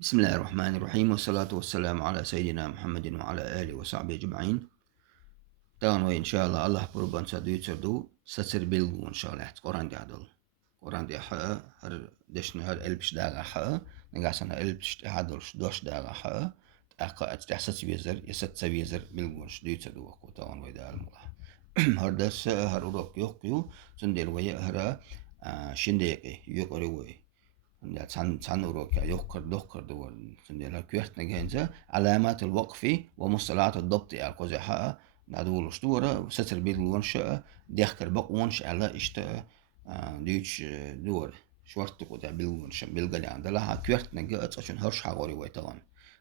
بسم الله الرحمن الرحيم والصلاة والسلام على سيدنا محمد وعلى آله وصحبه أجمعين. تغنوا إن شاء الله بربان سادو يتردو ستر بيلغو إن شاء الله قرآن دي عدل قرآن دي حقا هر دشنا هر ألبش داغا حقا نقاسنا ألبش عدلش دوش داغا حقا تأقا أتحسس بيزر يست بيزر بيلغونش دو يتردو وقو تغنوا إذا الملا هر دس هر أوروك يوقيو سندل ويا هر شنديقي يقريوي لا تسان وروك يوكر دوكر دول سندلا كيرت نجهنزا علامات الوقف ومصطلحات الضبط يا قزحة نادول شتورة ستر بيد الونشة ديخكر بق ونش على إشتا ديش دور شورت قد بالونش بالجلي عندها كيرت نجات عشان هرش حقوري ويتغن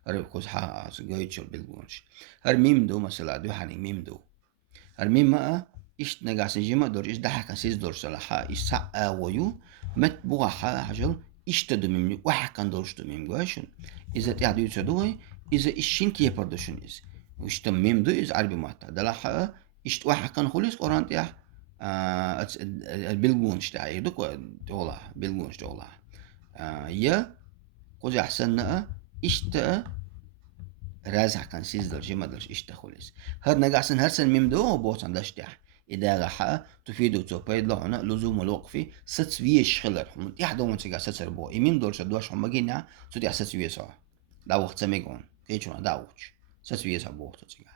هر قزحة جايتش بالونش هر ميم دو مثلا دو حني ميم دو هر ميم ما إشت نجاس جيما دور إش ده كسيز دور صلاحة إش ساعة ويو مت بوحة حجل işte dümümlü ve hakan doğruş dümüm goşun. İzet yahdi yüzedoi إذا إشين كي بردوشن وش تميم دو إز عربي ماتا دلها إشت واحد كان خلص قران تيا البلغونش تاعي دوك دولا بلغونش دولا يا قوزي أحسن إشت رازح كان سيزدر جيما درش إشت خلص هاد نجاسن هرسن ميم دو بوتان داش تاع إذا راح تفيد توبيد لهنا لزوم الوقف ست ويش خلر هم يحدو من تيجا ست ربو يمين دول شدوش هم جينا تودي ست ويسا دا وقت سميجون كيشون داوش ست ويسا بوقت تيجا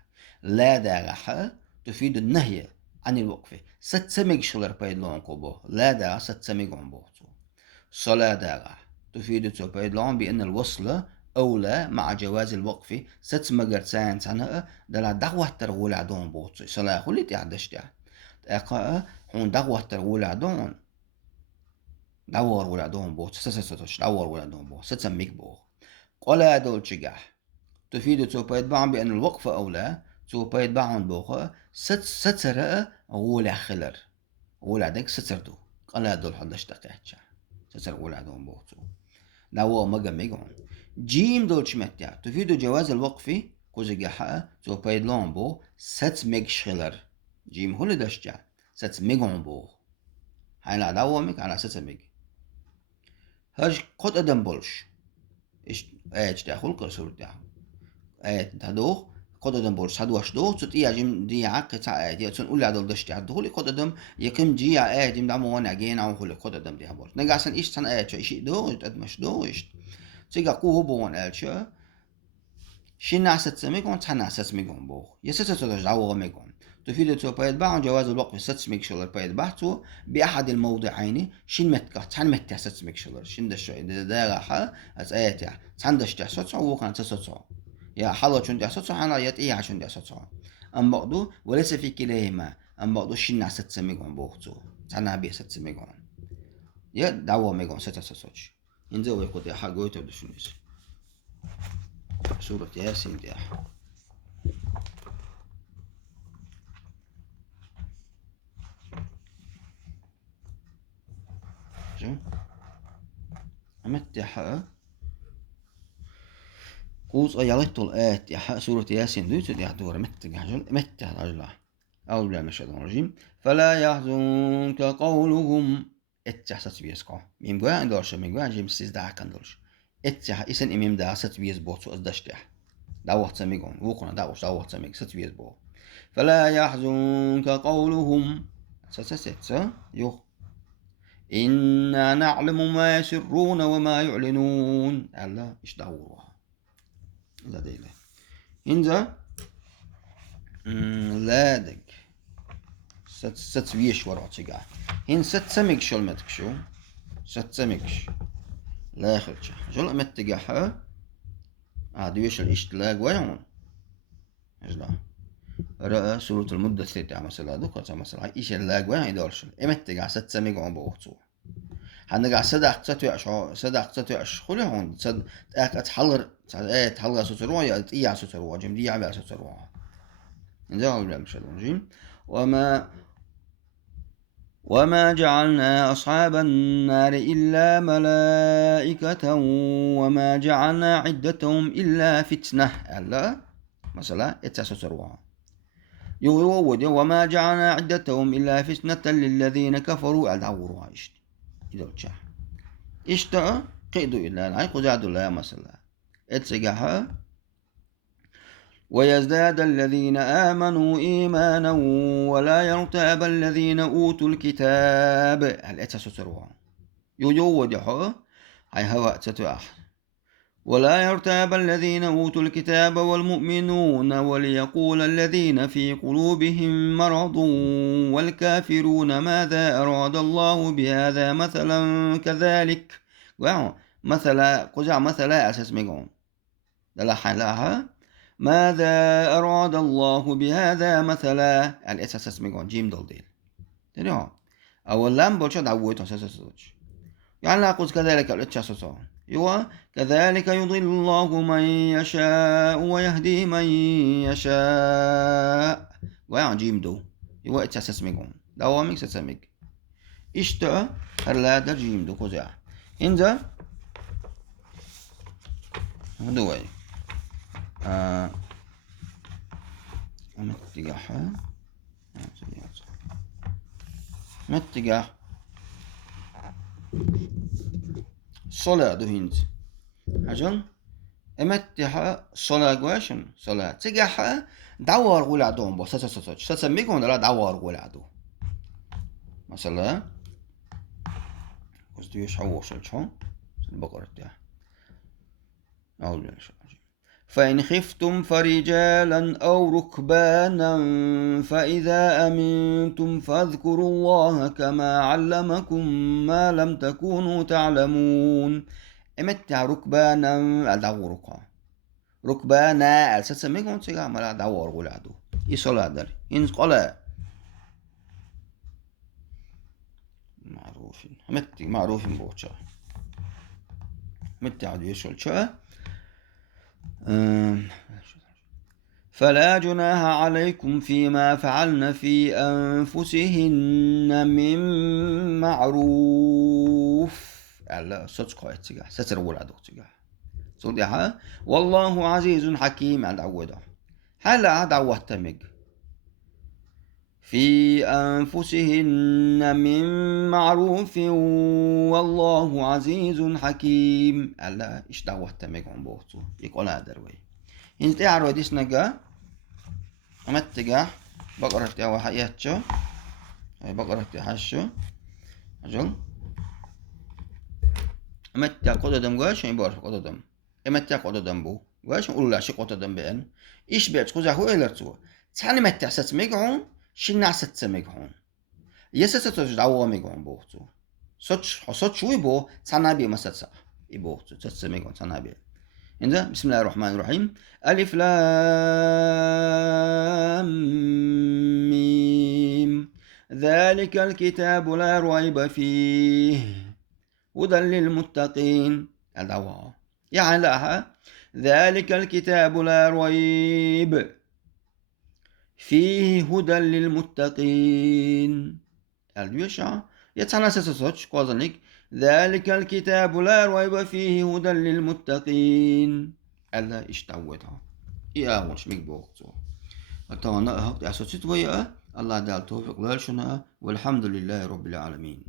لا دا راح تفيد النهي عن الوقف ست سميج خلر بيد لون كوبو لا دا ست سميجون بوقتو صلاة دا راح تفيد توبيد لون بأن الوصل أولى مع جواز الوقف ست مجرسان سنة دلا دعوة ترغول عدون بوتسي صلاة خلي تعدش تاع أقا هون دعوة ترغول عدون دور ولا دون بوت ستش دور ولا دون بوت ستسميك بو قلا دول تشجح تفيد توبيد بعض بأن الوقف أولى توبيد بعض بوخة ستسرق ولا خلر ولا دك ستردو قلا دول حدش دقيقة ستسرق ولا دون بوتو دعوة مجمعون جيم دول شمتع تفيد جواز الوقف كوزجحة توبيد لامبو ست ميج شخلر جيم هو اللي دشجع ست ميجون بو هاي دعوة ميك على ست ميج هرج قد أدم بولش إيش إيش تأخذ كسر تأخذ تدوخ قد أدم بولش هدوش دو تطيع جيم دي عقد تعاد يا تون أولى دول دشجع دخول قد أدم يكم جي عاد جيم دعمو وانا جينا وخلي قد أدم دي هبول نجاسن إيش تن عاد شيء دو أدمش دو إيش تيجا قوه بون ألشة شين ناست ميجون تناست ميجون بو يستطيع الجو ميجون تفيد توبايد بعض جواز الوقف ست ميكشلر بايد بحثه بأحد الموضعين شين متك تحن متك ست ميكشلر شين دش ده راح أسأتع تحن دش تحسط وكان تسطع يا حلا شون تحسط حلا يت عشان تحسط أم بعضو وليس في كليهما أم بعضو شين ناست ميجون بوختو تحن بيه ست ميجون يا دعوة ميجون ست تسطع إنزو يقول يا حاجة تبدشونيش سورة ياسين دي شو أمتح قوس أيالت الآت يا سورة ياسين دوت يا دور متح جل متح رجلا أو لا مش الرجيم فلا يحزنك قولهم اتحسس بيسقى ميم جوا عندوش ميم جوا جيم سيز دع كندوش اتح إسن إمام دع ست بيس بوتو أزدشتح دعوة سميجون وقنا دعوة سميج ست بيس بو فلا يحزنك قولهم ست يو إنا نعلم ما يسرون وما يعلنون ألا إيش دعوها لا ديلا إنزا لا دك ست ويش ورا تجاه هن ست سمك شو المتك شو ست سمكش لا خلش شو المتجاه دويش الاشتلاق وين إجلا رأى سورة المدثر تاع مثلا دوكا مثلا إيش اللاق وين يدورش إمتجاه ست سمك عم بوقتو هنرجع صدق تتوعش خلي هون صد تحلر تحلر ستروع يا تيا ستروع جم دي على ستروع نزال بلا مش الرجيم وما جعلنا أصحاب النار إلا ملائكة وما جعلنا عدتهم إلا فتنة ألا مثلا ستروع يوود وما جعلنا عدتهم إلا فتنة للذين كفروا أدعوروا إذا إشتا قيدوا إلا العيق وزادوا لا مثلا اتسجها ويزداد الذين آمنوا إيمانا ولا يرتاب الذين أوتوا الكتاب هل اتسسروا يجودحوا هاي هواء تتواح ولا يرتاب الذين أوتوا الكتاب والمؤمنون وليقول الذين في قلوبهم مرض والكافرون ماذا أراد الله بهذا مثلا كذلك مثلا قجع مثلا أساس ميقون لها ماذا أراد الله بهذا مثلا الأساس ميقون جيم دولديل تنيو أولا بولشا دعوتو أساس يعني لا أقول كذلك الأساس كذلك يضل الله من يشاء ويهدي من يشاء ويعني جيم دو يوا اتساس ميقون دوامك سسمك اشتا هلا در جيم دو كوزع إنزا هدوي متجاحة متجاح صلاة دو هند عجل امتها صلاة قواشن صلاة تجاحة دور غول عدوهم بس سسميكم لا دور غول عدو مثلا قصدي ايش حوش شو البقرة تاعها أعوذ بالله فإن خفتم فرجالا أو ركبانا فإذا أمنتم فاذكروا الله كما علمكم ما لم تكونوا تعلمون امتع ركبانا أدورك ركبانا أساسميكم تيجا ملا دور ولادو يصلا در إن قلا معروف متي معروف بوتشا متي عدو يشول شا فلا جناح عليكم فيما فعلن في أنفسهن من معروف ألا صدق تيجا ستر ولادو تيجا صدقها والله عزيز حكيم عند عوده هلا دعوة تمج في أنفسهن من معروف والله عزيز حكيم ألا إيش دعوة تمج عن بوتو يقول هذا روي إن تعرف ديس نجا أمتجا بقرة تاع حياتشو هاي بقرة تاع حشو أجل أمتجا قدام قاش يبارك قدام أمتجا قدام بو قاش نقول لا شيء قدام بين إيش بيت خذ هو إلرتو تحني متى ستمجعون شنع ستمجعون يستتوج دعوة مجعون بوتو صوت شوي بو تنابي مساتسا يبوتو تستمجعون تنابي إنذا بسم الله الرحمن الرحيم ألف لام ميم ذلك الكتاب لا ريب فيه هدى للمتقين الدعوة يعني لها ذلك الكتاب لا ريب فيه هدى للمتقين اليوشع يتناسس صوتش قوزنك ذلك الكتاب لا ريب فيه هدى للمتقين ألا اشتوتها يا وش ميك بوقتو أتوانا أهد أسوتت ويا الله دال توفيق لالشنا والحمد لله رب العالمين.